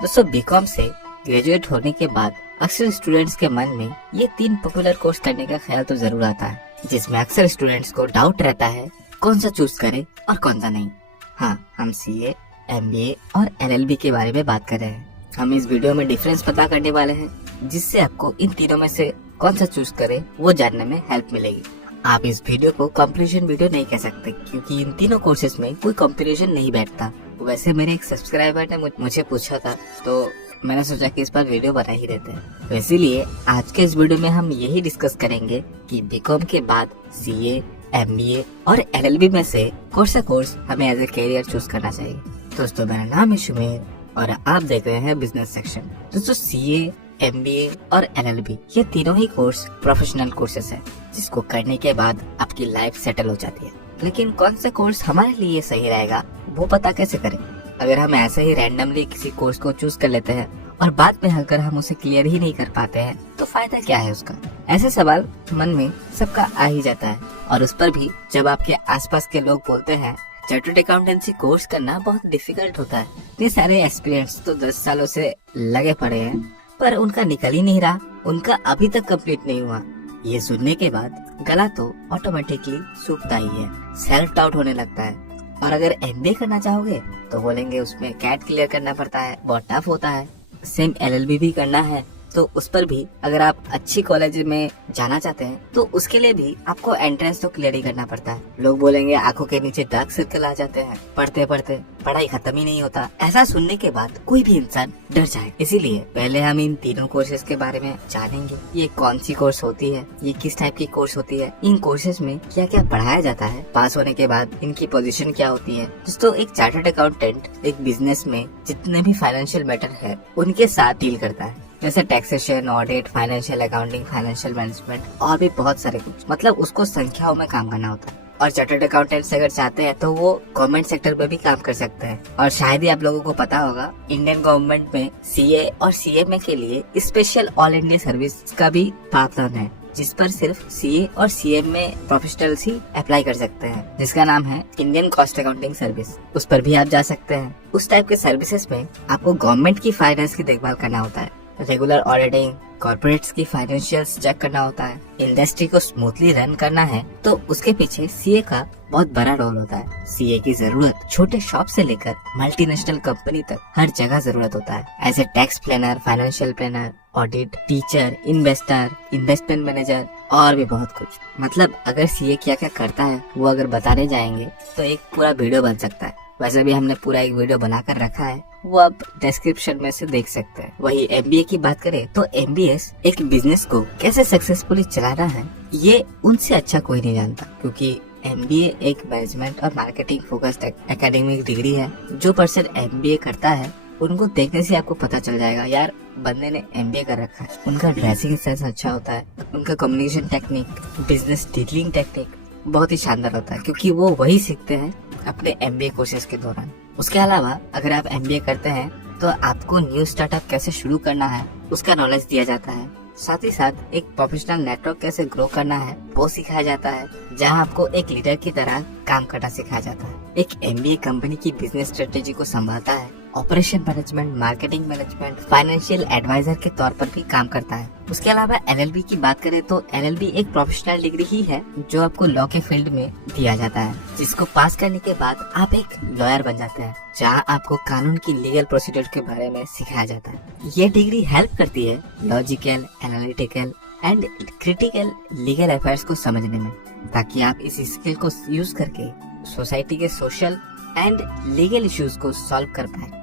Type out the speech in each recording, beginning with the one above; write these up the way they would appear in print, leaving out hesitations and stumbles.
दोस्तों बीकॉम से ग्रेजुएट होने के बाद अक्सर स्टूडेंट्स के मन में ये 3 पॉपुलर कोर्स करने का ख्याल तो जरूर आता है, जिसमें अक्सर स्टूडेंट्स को डाउट रहता है कौन सा चूज करे और कौन सा नहीं। हाँ, हम सीए, एमबीए और एलएलबी के बारे में बात कर रहे हैं। हम इस वीडियो में डिफरेंस पता करने वाले हैं, जिससे आपको इन तीनों में से कौन सा चूज करे वो जानने में हेल्प मिलेगी। आप इस वीडियो को कंपैरिजन वीडियो नहीं कह सकते, क्योंकि इन तीनों कोर्सेज में कोई कंपैरिजन नहीं बैठता। वैसे मेरे एक सब्सक्राइबर ने मुझे पूछा था, तो मैंने सोचा कि इस पर वीडियो बना ही देते हैं। तो इसीलिए आज के इस वीडियो में हम यही डिस्कस करेंगे कि बीकॉम के बाद सीए, एमबीए और एलएलबी में से कौन सा कोर्स हमें एज ए करियर चूज करना चाहिए। दोस्तों मेरा नाम है शुमेर और आप देख रहे हैं बिजनेस सेक्शन। दोस्तों सीए, एमबीए और एलएलबी ये तीनों ही कोर्स प्रोफेशनल कोर्सेस है, जिसको करने के बाद आपकी लाइफ सेटल हो जाती है। लेकिन कौन सा कोर्स हमारे लिए सही रहेगा वो पता कैसे करें? अगर हम ऐसे ही रैंडमली किसी कोर्स को चूज कर लेते हैं और बाद में अगर हम उसे क्लियर ही नहीं कर पाते हैं तो फायदा क्या है उसका? ऐसे सवाल मन में सबका आ ही जाता है। और उस पर भी जब आपके आसपास के लोग बोलते हैं चार्टर्ड अकाउंटेंसी कोर्स करना बहुत डिफिकल्ट होता है, ये सारे एक्सपीरियंस तो 10 सालों से लगे पड़े हैं पर उनका निकल ही नहीं रहा, उनका अभी तक कंप्लीट नहीं हुआ। ये सुनने के बाद गला तो ऑटोमेटिकली सूखता ही है, सेल्फ डाउट होने लगता है। और अगर एमबीए करना चाहोगे तो बोलेंगे उसमें कैट क्लियर करना पड़ता है, बहुत टफ होता है। सेम एलएलबी भी करना है तो उस पर भी अगर आप अच्छी कॉलेज में जाना चाहते हैं तो उसके लिए भी आपको एंट्रेंस तो क्लियर ही करना पड़ता है। लोग बोलेंगे आंखों के नीचे डार्क सर्कल आ जाते हैं, पढ़ते पढ़ते पढ़ाई खत्म ही नहीं होता। ऐसा सुनने के बाद कोई भी इंसान डर जाए। इसीलिए पहले हम इन तीनों कोर्सेज के बारे में जानेंगे। ये कौन सी कोर्स होती है, ये किस टाइप की कोर्स होती है, इन कोर्सेज में क्या क्या पढ़ाया जाता है, पास होने के बाद इनकी पोजीशन क्या होती है। दोस्तों एक चार्टर्ड अकाउंटेंट एक बिजनेस में जितने भी फाइनेंशियल मैटर है उनके साथ डील करता है, जैसे taxation, audit, financial accounting, financial management और भी बहुत सारे कुछ। मतलब उसको संख्याओं में काम करना होता है। और चार्टर्ड अकाउंटेंट्स अगर चाहते हैं तो वो गवर्नमेंट सेक्टर में भी काम कर सकते हैं। और शायद ही आप लोगों को पता होगा इंडियन गवर्नमेंट में सीए और सीएमए के लिए स्पेशल ऑल इंडिया सर्विस का भी प्रावधान है, जिस पर सिर्फ सीए और सीएमए प्रोफेशनल्स ही अप्लाई कर सकते हैं, जिसका नाम है इंडियन कॉस्ट अकाउंटिंग सर्विस। उस पर भी आप जा सकते हैं। उस टाइप के सर्विसेज में आपको गवर्नमेंट की फाइनेंस की देखभाल करना होता है, रेगुलर ऑडिटिंग, कॉर्पोरेट्स की फाइनेंशियल्स चेक करना होता है। इंडस्ट्री को स्मूथली रन करना है तो उसके पीछे सीए का बहुत बड़ा रोल होता है। सीए की जरूरत छोटे शॉप से लेकर मल्टीनेशनल कंपनी तक हर जगह जरूरत होता है। As a tax planner, financial planner, audit, teacher, investor, investment manager और भी बहुत कुछ। मतलब अगर सीए क्या क्या करता है वो अगर बताने जाएंगे तो एक पूरा वीडियो बन सकता है। वैसे भी हमने पूरा एक वीडियो बनाकर रखा है, वो आप डिस्क्रिप्शन में से देख सकते हैं। वही एमबीए की बात करें तो एमबीएस एक बिजनेस को कैसे सक्सेसफुली चलाना है ये उनसे अच्छा कोई नहीं जानता, क्योंकि एमबीए एक मैनेजमेंट और मार्केटिंग फोकस्ड एकेडमिक डिग्री है। जो पर्सन एमबीए करता है उनको देखने से आपको पता चल जाएगा यार बंदे ने एमबीए कर रखा है। उनका ड्रेसिंग सेंस अच्छा होता है, उनका communication technique, business dealing technique बहुत ही शानदार होता है, क्योंकि वो वही सीखते हैं अपने एमबीए कोर्सेज के दौरान। उसके अलावा अगर आप एमबीए करते हैं तो आपको न्यू स्टार्टअप कैसे शुरू करना है उसका नॉलेज दिया जाता है। साथ ही साथ एक प्रोफेशनल नेटवर्क कैसे ग्रो करना है वो सिखाया जाता है, जहां आपको एक लीडर की तरह काम करना सिखाया जाता है। एक एमबीए कंपनी की बिजनेस स्ट्रेटेजी को संभालता है, operation management, marketing management, financial advisor के तौर पर भी काम करता है। उसके अलावा एलएलबी की बात करें तो एलएलबी एक प्रोफेशनल डिग्री ही है जो आपको लॉ के फील्ड में दिया जाता है, जिसको पास करने के बाद आप एक लॉयर बन जाते हैं, जहां आपको कानून की लीगल प्रोसीजर के बारे में सिखाया जाता है। ये डिग्री हेल्प करती है logical, analytical and critical legal affairs को समझने में, ताकि आप इस स्किल को यूज करके सोसाइटी के सोशल एंड लीगल इश्यूज को सॉल्व कर पाए।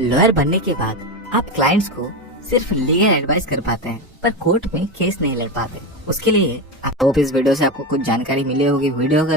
लॉयर बनने के बाद आप क्लाइंट्स को सिर्फ लीगल एडवाइस कर पाते हैं पर कोर्ट में केस नहीं लड़ पाते। उसके लिए आप इस वीडियो से आपको कुछ जानकारी मिली होगी। वीडियो अगर